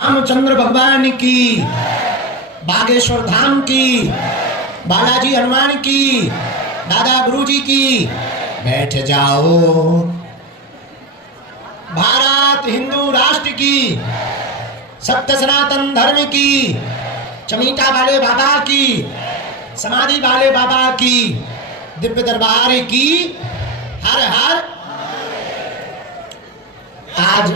रामचंद्र भगवान की, बागेश्वर धाम की, बालाजी हनुमान की, दादा गुरुजी की। बैठ जाओ। भारत हिंदू राष्ट्र की, सत्य सनातन धर्म की, चमीटा वाले बाबा की, समाधि वाले बाबा की, दिव्य दरबार की। हर हर। आज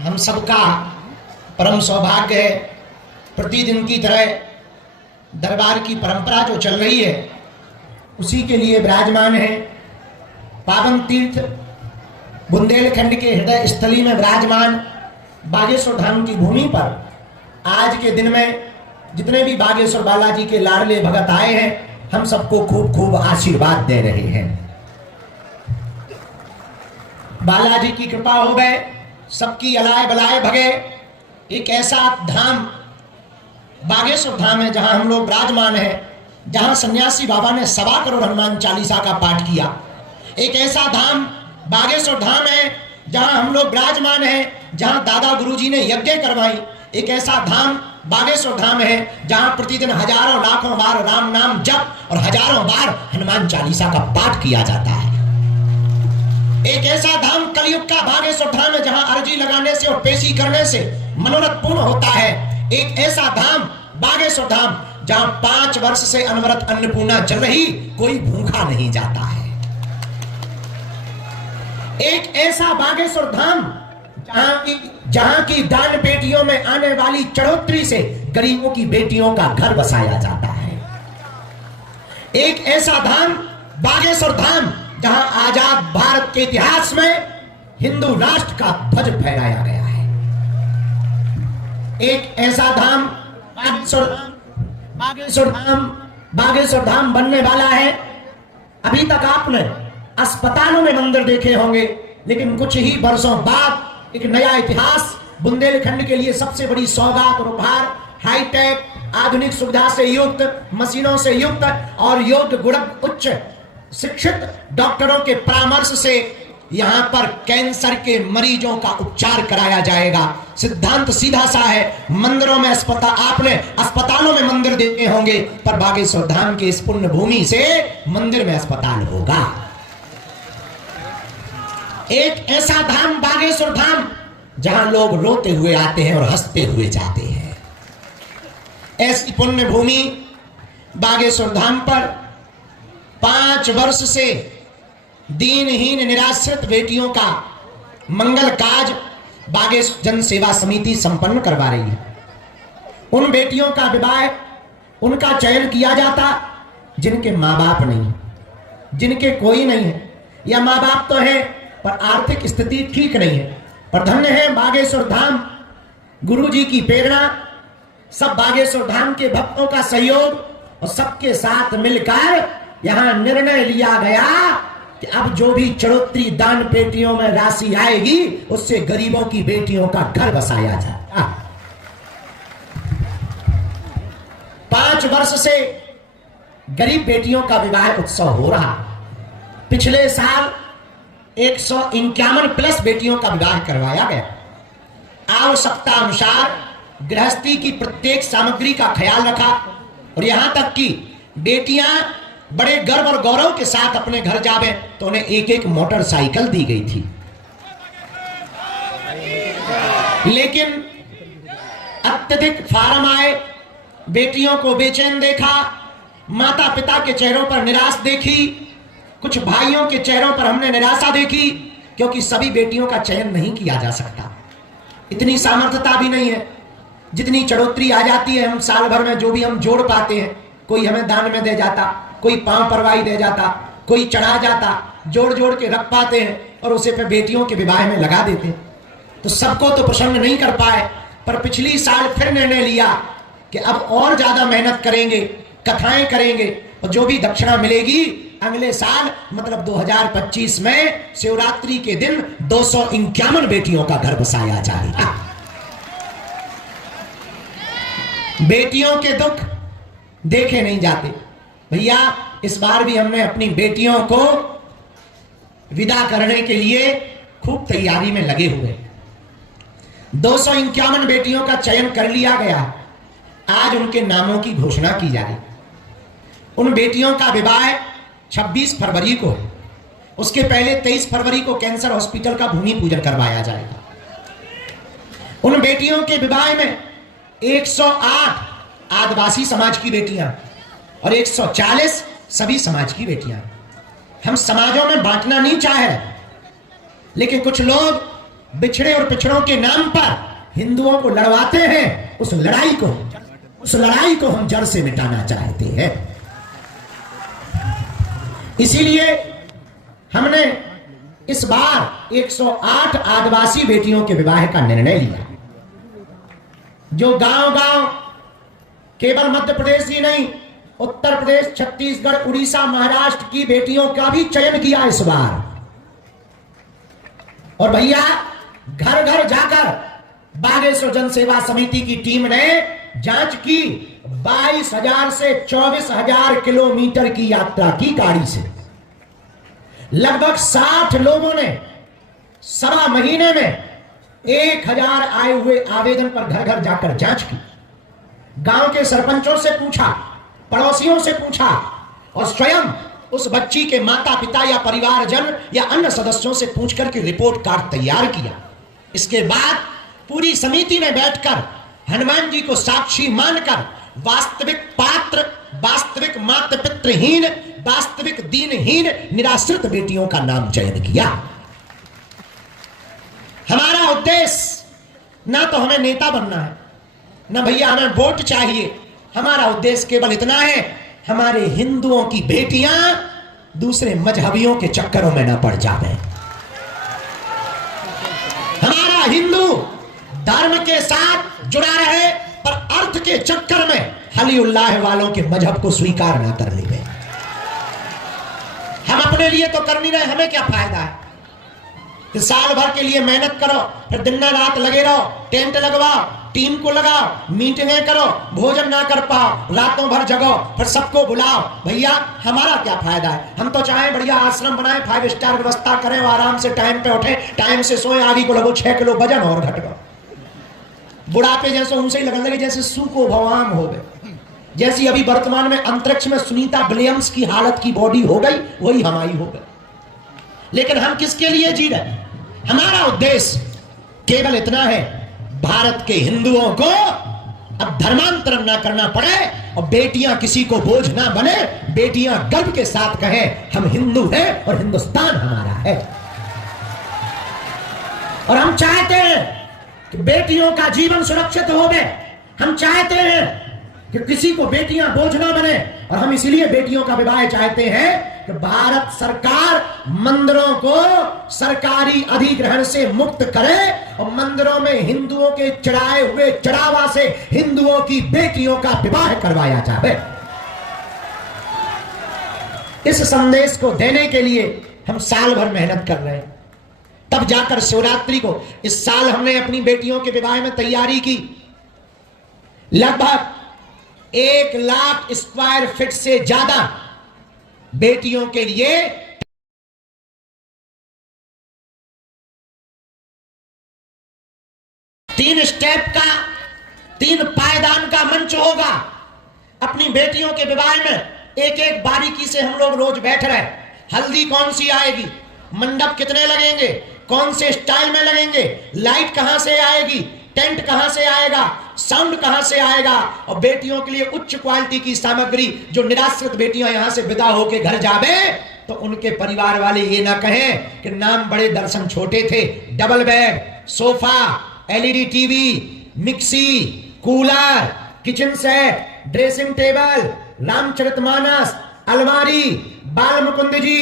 हम सबका परम सौभाग्य है, प्रतिदिन की तरह दरबार की परंपरा जो चल रही है उसी के लिए विराजमान है। पावन तीर्थ बुंदेलखंड के हृदय स्थली में विराजमान बागेश्वर धाम की भूमि पर आज के दिन में जितने भी बागेश्वर बालाजी के लाडले भगत आए हैं, हम सबको खूब खूब आशीर्वाद दे रहे हैं। बालाजी की कृपा हो गए, सबकी अलाय बलाय भगे। एक ऐसा धाम बागेश्वर धाम है जहां हम लोग विराजमान है, जहां सन्यासी बाबा ने 1.25 करोड़ हनुमान चालीसा का पाठ किया। एक ऐसा धाम बागेश्वर धाम है जहां हम लोग विराजमान है, जहां दादा गुरुजी ने यज्ञ करवाई। एक ऐसा धाम बागेश्वर धाम है जहां प्रतिदिन हजारों लाखों बार राम नाम जप और हजारों बार हनुमान चालीसा का पाठ किया जाता है। एक ऐसा धाम कलयुग का बागेश्वर धाम है जहां अर्जी लगाने से और पेशी करने से मनोरथ पूर्ण होता है। एक ऐसा धाम बागेश्वर धाम जहां 5 वर्ष से अनवरत अन्नपूर्णा चल रही, कोई भूखा नहीं जाता है। एक ऐसा बागेश्वर धाम जहां की दान पेटियों में आने वाली चढ़ोतरी से गरीबों की बेटियों का घर बसाया जाता है। एक ऐसा धाम बागेश्वर धाम जहां आजाद भारत के इतिहास में हिंदू राष्ट्र का ध्वज फहराया गया है। एक ऐसा धाम बागेश्वर धाम बनने वाला है। अभी तक आपने अस्पतालों में मंदिर देखे होंगे, लेकिन कुछ ही वर्षों बाद एक नया इतिहास बुंदेलखंड के लिए सबसे बड़ी सौगात और उपहार, हाईटेक आधुनिक सुविधा से युक्त, मशीनों से युक्त और योग्य गुणक उच्च शिक्षित डॉक्टरों के परामर्श से यहां पर कैंसर के मरीजों का उपचार कराया जाएगा। सिद्धांत सीधा सा है, मंदिरों में आपने अस्पतालों में मंदिर देखे होंगे, पर बागेश्वर धाम के इस पुण्य भूमि से मंदिर में अस्पताल होगा। एक ऐसा धाम बागेश्वर धाम जहां लोग रोते हुए आते हैं और हंसते हुए जाते हैं। ऐसी पुण्य भूमि बागेश्वर धाम पर 5 वर्ष से दीनहीन निराश्रित बेटियों का मंगल काज बागेश्वर जन सेवा समिति संपन्न करवा रही है। उन बेटियों का विवाह, उनका चयन किया जाता जिनके माँ बाप नहीं, जिनके कोई नहीं है, या माँ बाप तो है पर आर्थिक स्थिति ठीक नहीं है, पर धन्य है बागेश्वर धाम गुरु जी की प्रेरणा, सब बागेश्वर धाम के भक्तों का सहयोग और सबके साथ मिलकर यहां निर्णय लिया गया कि अब जो भी चढ़ोतरी दान पेटियों में राशि आएगी उससे गरीबों की बेटियों का घर बसाया जाएगा। 5 वर्ष से गरीब बेटियों का विवाह उत्सव हो रहा। पिछले साल 151 प्लस बेटियों का विवाह करवाया गया। आवश्यकता अनुसार गृहस्थी की प्रत्येक सामग्री का ख्याल रखा और यहां तक कि बेटियां बड़े गर्व और गौरव के साथ अपने घर जावे तो उन्हें एक मोटरसाइकिल दी गई थी। लेकिन अत्यधिक फार्म आए, बेटियों को बेचैन देखा, माता पिता के चेहरों पर निराश देखी, कुछ भाइयों के चेहरों पर हमने निराशा देखी, क्योंकि सभी बेटियों का चयन नहीं किया जा सकता। इतनी सामर्थ्यता भी नहीं है। जितनी चढ़ोतरी आ जाती है, हम साल भर में जो भी हम जोड़ पाते हैं, कोई हमें दान में दे जाता, कोई पांव परवाही दे जाता, कोई चढ़ा जाता, जोड़ जोड़ के रख पाते हैं और उसे फिर बेटियों के विवाह में लगा देते हैं। तो सबको तो प्रसन्न नहीं कर पाए, पर पिछली साल फिर निर्णय लिया कि अब और ज्यादा मेहनत करेंगे, कथाएं करेंगे और जो भी दक्षिणा मिलेगी अगले साल मतलब 2025 में शिवरात्रि के दिन 251 बेटियों का घर बसाया जाएगा। बेटियों के दुख देखे नहीं जाते भैया। इस बार भी हमने अपनी बेटियों को विदा करने के लिए खूब तैयारी में लगे हुए। 251 बेटियों का चयन कर लिया गया। आज उनके नामों की घोषणा की जा रही। उन बेटियों का विवाह 26 फरवरी को, उसके पहले 23 फरवरी को कैंसर हॉस्पिटल का भूमि पूजन करवाया जाएगा। उन बेटियों के विवाह में 108 आदिवासी समाज की बेटियां और 140 सभी समाज की बेटियां। हम समाजों में बांटना नहीं चाहे, लेकिन कुछ लोग बिछड़े और पिछड़ों के नाम पर हिंदुओं को लड़वाते हैं। उस लड़ाई को हम जड़ से मिटाना चाहते हैं। इसीलिए हमने इस बार 108 आदिवासी बेटियों के विवाह का निर्णय लिया। जो गांव-गांव केवल मध्य प्रदेश ही नहीं, उत्तर प्रदेश, छत्तीसगढ़, उड़ीसा, महाराष्ट्र की बेटियों का भी चयन किया इस बार। और भैया घर घर जाकर बागेश्वर जन सेवा समिति की टीम ने जांच की। 22,000 से 24,000 किलोमीटर की यात्रा की गाड़ी से। लगभग 60 लोगों ने सवा महीने में 1000 आए हुए आवेदन पर घर घर जाकर जांच की। गांव के सरपंचों से पूछा, पड़ोसियों से पूछा और स्वयं उस बच्ची के माता पिता या परिवारजन या अन्य सदस्यों से पूछकर के रिपोर्ट कार्ड तैयार किया। इसके बाद पूरी समिति ने बैठकर हनुमान जी को साक्षी मानकर वास्तविक पात्र, वास्तविक माता पितृहीन, वास्तविक दीनहीन निराश्रित बेटियों का नाम चयन किया। हमारा उद्देश्य ना तो हमें नेता बनना है, ना भैया हमें वोट चाहिए। हमारा उद्देश्य केवल इतना है, हमारे हिंदुओं की बेटियां दूसरे मजहबियों के चक्करों में ना पड़ जावे। हमारा हिंदू धर्म के साथ जुड़ा रहे, पर अर्थ के चक्कर में हलीउल्लाह वालों के मजहब को स्वीकार ना कर ले। हम अपने लिए तो कर नहीं रहे, हमें क्या फायदा है कि साल भर के लिए मेहनत करो, फिर दिन रात लगे रहो, टेंट लगवाओ, टीम को लगाओ, मीटिंगें करो, भोजन ना कर पाओ, रातों भर जगो, फिर सबको बुलाओ। भैया हमारा क्या फायदा है? हम तो चाहें बढ़िया आश्रम बनाएं, 5 स्टार व्यवस्था करें, आराम से टाइम पे उठे, टाइम से सोए, आगे को लगो 6 किलो वजन और घट गो, बुढ़ापे जैसे उनसे ही लगने लगे जैसे सूको भवाम हो गए। जैसी अभी वर्तमान में अंतरिक्ष में सुनीता विलियम्स की हालत की बॉडी हो गई, वही हमारी हो गई। लेकिन हम किसके लिए जी रहे? हमारा उद्देश्य केवल इतना है, भारत के हिंदुओं को अब धर्मांतरण ना करना पड़े और बेटियां किसी को बोझ ना बने। बेटियां गर्व के साथ कहें हम हिंदू हैं और हिंदुस्तान हमारा है। और हम चाहते हैं कि बेटियों का जीवन सुरक्षित हो गए। हम चाहते हैं कि किसी को बेटियां बोझ ना बने, और हम इसीलिए बेटियों का विवाह चाहते हैं कि भारत सरकार मंदिरों को सरकारी अधिग्रहण से मुक्त करे और मंदिरों में हिंदुओं के चढ़ाए हुए चढ़ावा से हिंदुओं की बेटियों का विवाह करवाया जाए। इस संदेश को देने के लिए हम साल भर मेहनत कर रहे हैं। तब जाकर शिवरात्रि को इस साल हमने अपनी बेटियों के विवाह में तैयारी की। लगभग 1 लाख स्क्वायर फीट से ज्यादा बेटियों के लिए 3 स्टेप का, 3 पायदान का मंच होगा। अपनी बेटियों के विवाह में एक एक बारीकी से हम लोग रोज बैठ रहे। हल्दी कौन सी आएगी, मंडप कितने लगेंगे, कौन से स्टाइल में लगेंगे, लाइट कहां से आएगी, टेंट कहां से आएगा, साउंड कहां से आएगा, और बेटियों के लिए उच्च क्वालिटी की सामग्री। जो निराश्रित बेटियां यहां से विदा होके घर जावे तो उनके परिवार वाले ये ना कहें कि नाम बड़े दर्शन छोटे थे। Double bed, sofa, LED TV, mixie, cooler, kitchen set, dressing table, Ramcharitmanas, अलमारी, बाल मुकुंद जी,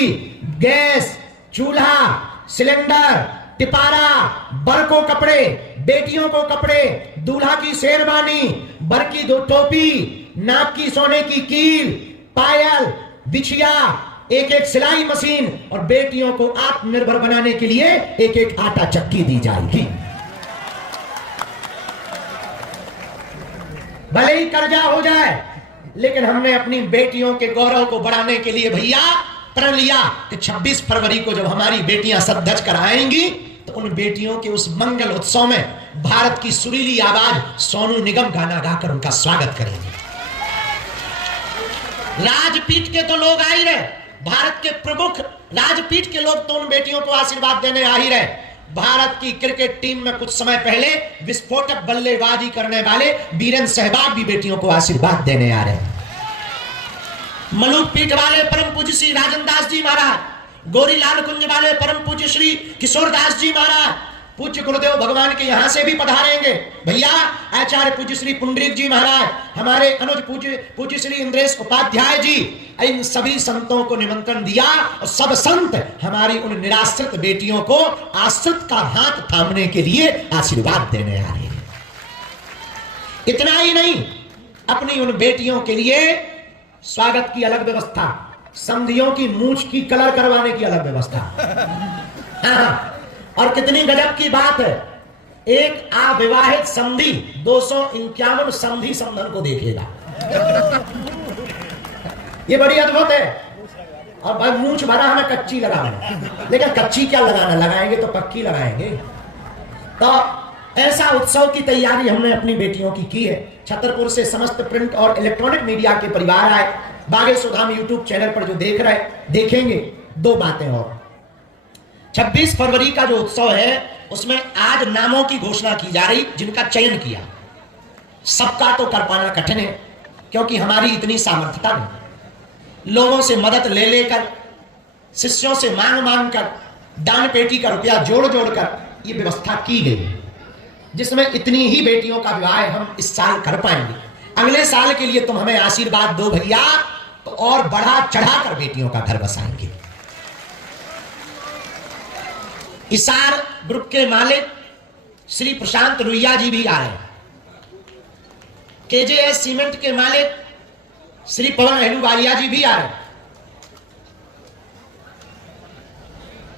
गैस, चूल्हा, सिलेंडर, टिपारा, बर को कपड़े, बेटियों को कपड़े, दूल्हा की शेरवानी, बर की 2 टोपी, नाक की सोने की कील, पायल, बिछिया, एक सिलाई मशीन, और बेटियों को आत्मनिर्भर बनाने के लिए एक आटा चक्की दी जाएगी। भले ही कर्जा हो जाए, लेकिन हमने अपनी बेटियों के गौरव को बढ़ाने के लिए भैया प्रण लिया कि 26 फरवरी को जब हमारी बेटियां सज धज कर आएंगी तो उन बेटियों के उस मंगल उत्सव में भारत की सुरीली आवाज सोनू निगम गाना गाकर उनका स्वागत करेंगे। राजपीठ के तो लोग आ ही रहे, भारत के प्रमुख राजपीठ के लोग तो उन बेटियों को आशीर्वाद देने आ ही रहे। भारत की क्रिकेट टीम में कुछ समय पहले विस्फोटक बल्लेबाजी करने वाले वीरेंद्र सहवाग भी बेटियों को आशीर्वाद देने आ रहे हैं। मलूक पीठ वाले परम पूज्य श्री राजन दास जी महाराज, गोरी लाल कुंज वाले परम पूज्य श्री किशोर दास जी महाराज, पूज्य गुरुदेव भगवान के यहां से भी पधारेंगे। भैया आचार्य पूज्य श्री पुंडरीक जी महाराज, हमारे अनुज पूज्य श्री इंद्रेश उपाध्याय जी, इन सभी संतों को निमंत्रण दिया और सब संत हमारी उन निराश्रित बेटियों को आश्रित का हाथ थामने के लिए आशीर्वाद देने आ रहे हैं। इतना ही नहीं, अपनी उन बेटियों के लिए स्वागत की अलग व्यवस्था, समधियों की मूंछ की कलर करवाने की अलग व्यवस्था। हाँ, और कितनी गजब की बात है, एक अविवाहित समधी 251 समधी समधन को देखेगा। ये बड़ी अद्भुत है। और भाई मूंछ भरा हमें कच्ची लगाना, लेकिन कच्ची क्या लगाना, लगाएंगे तो पक्की लगाएंगे। तो ऐसा उत्सव की तैयारी हमने अपनी बेटियों की है। छतरपुर से समस्त प्रिंट और इलेक्ट्रॉनिक मीडिया के परिवार आए। बागेश्वर धाम यूट्यूब चैनल पर जो देख रहे देखेंगे। दो बातें और, 26 फरवरी का जो उत्सव है उसमें आज नामों की घोषणा की जा रही, जिनका चयन किया। सबका तो कर पाना कठिन है, क्योंकि हमारी इतनी सामर्थ्यता नहीं। लोगों से मदद ले लेकर, शिष्यों से मांग मांग कर, दान पेटी का रुपया जोड़ जोड़ कर ये व्यवस्था की गई, जिसमें इतनी ही बेटियों का विवाह हम इस साल कर पाएंगे। अगले साल के लिए तुम हमें आशीर्वाद दो भैया, तो और बढ़ा चढ़ाकर बेटियों का घर बसाएंगे। इसार ग्रुप के मालिक श्री प्रशांत रुइया जी भी आ रहे हैं। केजेएस सीमेंट के मालिक श्री पवन अहलूवालिया जी भी आ रहे हैं।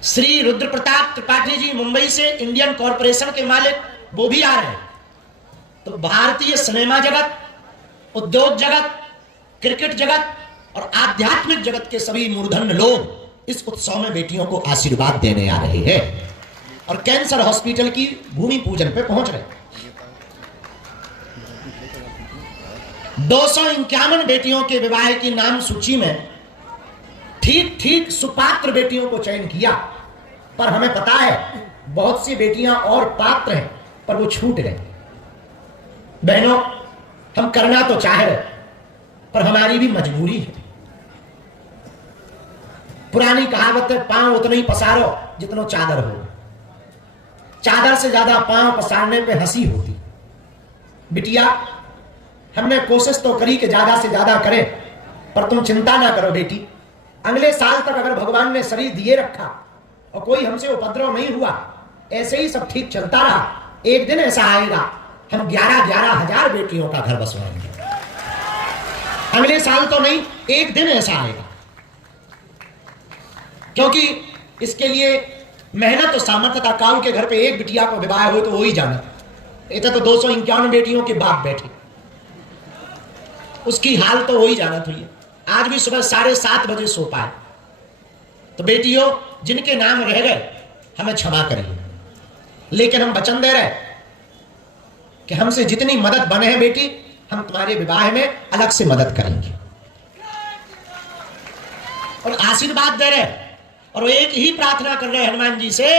श्री रुद्र प्रताप त्रिपाठी जी मुंबई से इंडियन कॉरपोरेशन के मालिक, वो भी आ रहे हैं। तो भारतीय सिनेमा जगत, उद्योग जगत, क्रिकेट जगत और आध्यात्मिक जगत के सभी मूर्धन्य लोग इस उत्सव में बेटियों को आशीर्वाद देने आ रहे हैं और कैंसर हॉस्पिटल की भूमि पूजन पे पहुंच रहे। 251 बेटियों के विवाह की नाम सूची में ठीक ठीक सुपात्र बेटियों को चयन किया, पर हमें पता है बहुत सी बेटियां और पात्र हैं, पर वो छूट गए। बहनों, हम करना तो चाह रहे, पर हमारी भी मजबूरी है। पुरानी कहावत है, पांव उतना ही पसारो जितना चादर हो। चादर से ज्यादा पांव पसारने पे हंसी होती। बिटिया, हमने कोशिश तो करी कि ज्यादा से ज्यादा करें, पर तुम चिंता ना करो बेटी। अगले साल तक अगर भगवान ने शरीर दिए रखा और कोई हमसे उपद्रव नहीं हुआ, ऐसे ही सब ठीक चलता रहा, एक दिन ऐसा आएगा हम 11-11 हजार बेटियों का घर बसवाएंगे। अगले साल तो नहीं, एक दिन ऐसा आएगा। क्योंकि इसके लिए मेहनत और सामर्थ्य था। काऊ के घर पे एक बिटिया को विवाह हो तो वो ही जाना। इतना तो 251 बेटियों के बाप बैठे, उसकी हाल तो हो ही जाना था। आज भी सुबह 7:30 बजे सो पाए। तो बेटियों, जिनके नाम रह गए हमें क्षमा करिए, लेकिन हम वचन दे रहे कि हमसे जितनी मदद बने हैं बेटी, हम तुम्हारे विवाह में अलग से मदद करेंगे और आशीर्वाद दे रहे। और एक ही प्रार्थना कर रहे हैं हनुमान जी से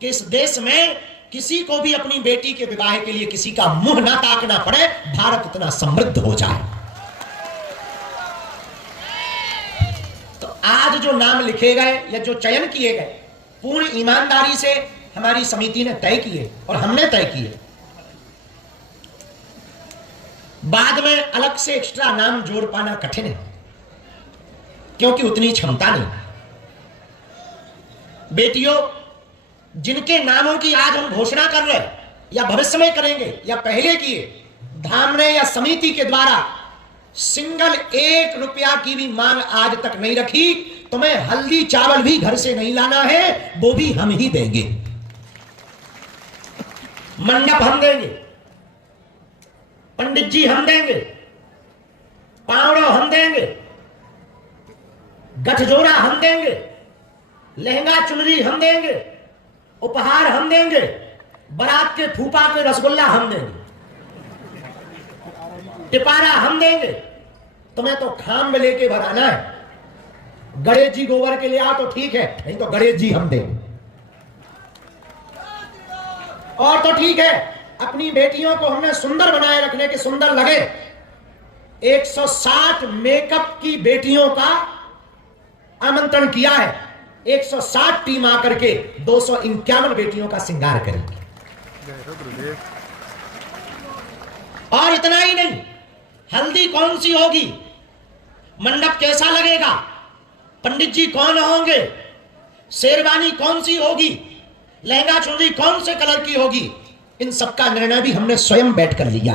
कि इस देश में किसी को भी अपनी बेटी के विवाह के लिए किसी का मुंह ना ताकना पड़े, भारत इतना समृद्ध हो जाए। तो आज जो नाम लिखे गए या जो चयन किए गए, पूर्ण ईमानदारी से हमारी समिति ने तय किए और हमने तय किए। बाद में अलग से एक्स्ट्रा नाम जोड़ पाना कठिन है, क्योंकि उतनी क्षमता नहीं। बेटियों, जिनके नामों की आज हम घोषणा कर रहे हैं या भविष्य में करेंगे या पहले किए, धाम ने या समिति के द्वारा सिंगल 1 रुपया की भी मांग आज तक नहीं रखी। तुम्हें हल्दी चावल भी घर से नहीं लाना है, वो भी हम ही देंगे। मंडप हम देंगे, पंडित जी हम देंगे, पावड़ो हम देंगे, गठजोड़ा हम देंगे, लहंगा चुनरी हम देंगे, उपहार हम देंगे, बारात के फूफा के रसगुल्ला हम देंगे, टिपारा हम देंगे, तुम्हें तो खाम में लेके भराना है। गणेश जी गोबर के लिए आ तो ठीक है, नहीं तो गणेश जी हम देंगे। और तो ठीक है, अपनी बेटियों को हमने सुंदर बनाए रखने के, सुंदर लगे, 160 मेकअप की बेटियों का आमंत्रण किया है। 160 टीम आकर के 251 बेटियों का श्रृंगार करेंगी। और इतना ही नहीं, हल्दी कौन सी होगी, मंडप कैसा लगेगा, पंडित जी कौन होंगे, शेरवानी कौन सी होगी, लहंगा चुनरी कौन से कलर की होगी, इन सबका निर्णय भी हमने स्वयं बैठकर लिया।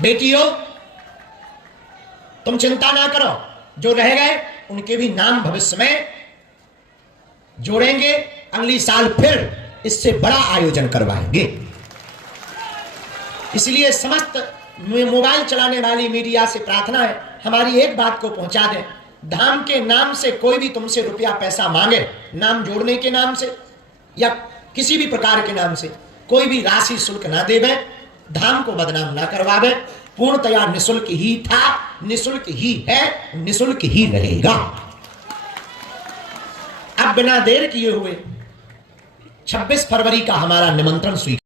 बेटियों, तुम चिंता ना करो, जो रह गए उनके भी नाम भविष्य में जोड़ेंगे। अगली साल फिर इससे बड़ा आयोजन करवाएंगे। इसलिए समस्त मोबाइल चलाने वाली मीडिया से प्रार्थना है, हमारी एक बात को पहुंचा दें। धाम के नाम से कोई भी तुमसे रुपया पैसा मांगे, नाम जोड़ने के नाम से या किसी भी प्रकार के नाम से, कोई भी राशि शुल्क ना देवे, धाम को बदनाम ना करवावे। पूर्णतया निःशुल्क ही था, निःशुल्क ही है, निःशुल्क ही रहेगा। अब बिना देर किए हुए 26 फरवरी का हमारा निमंत्रण स्वीकार